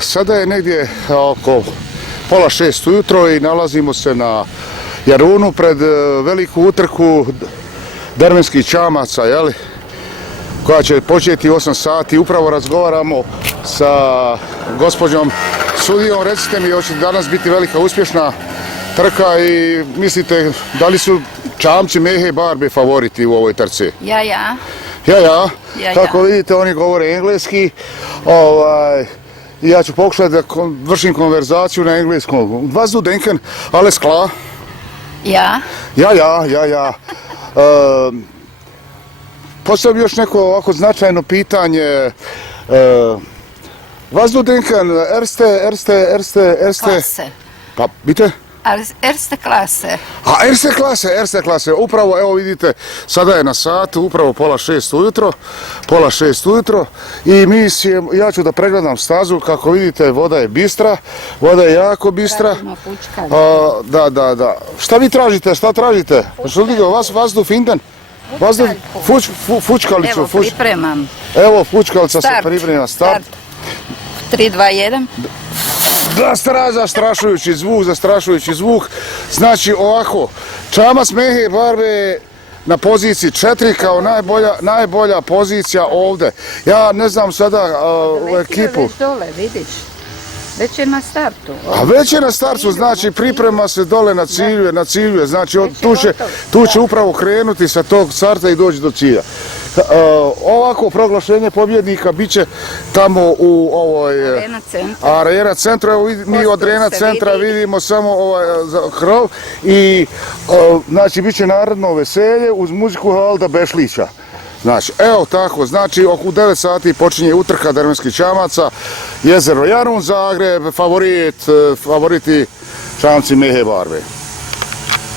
Sada je negdje oko pola 6 ujutro i nalazimo se na Jarunu pred veliku utrku dervenskih čamaca, jeli, koja će početi u 8 sati. Upravo razgovaramo sa gospođom sudijom. Recite mi, hoće danas biti velika uspješna trka i mislite da li su čamci Mehe Barbe favoriti u ovoj trci? Ja. Kako vidite, oni govore engleski. Ja ću pokušati da vršim konverzaciju na engleskom. Was du denken, alles klar? Ja. Ja. Postavim još neko ovako značajno pitanje. Was du denken, erste... Klase. Pa, bite? Erste klase. Erste klase. Upravo, evo vidite, sada je na satu, upravo pola 6 ujutro i ja ću da pregledam stazu. Kako vidite, voda je bistra, voda je jako bistra. Da. Šta vi tražite, Vas du finden? Fučkalicu. Evo, pripremam. Evo, fučkalica se priprema, start. 3, 2, 1. Zastrašujući zvuk. Znači ovako, čamac Mehe Barbe na poziciji 4 kao najbolja pozicija ovdje. Ja ne znam sada u ekipu. Već dole, vidiš. Već je na startu. A već je na startu, znači priprema se dole na cilju. Znači tu će upravo krenuti sa tog starta i doći do cilja. Ovako proglašenje pobjednika bit će tamo u ovoj Arena centru. Evo mi od Arena centra vidimo samo krov i znači bit će narodno veselje uz muziku Halda Bešlića. Znači, evo tako, znači oko 9 sati počinje utrka dervenskih čamaca, jezero Jarun, Zagreb, favoriti čamci Mehe Barbe.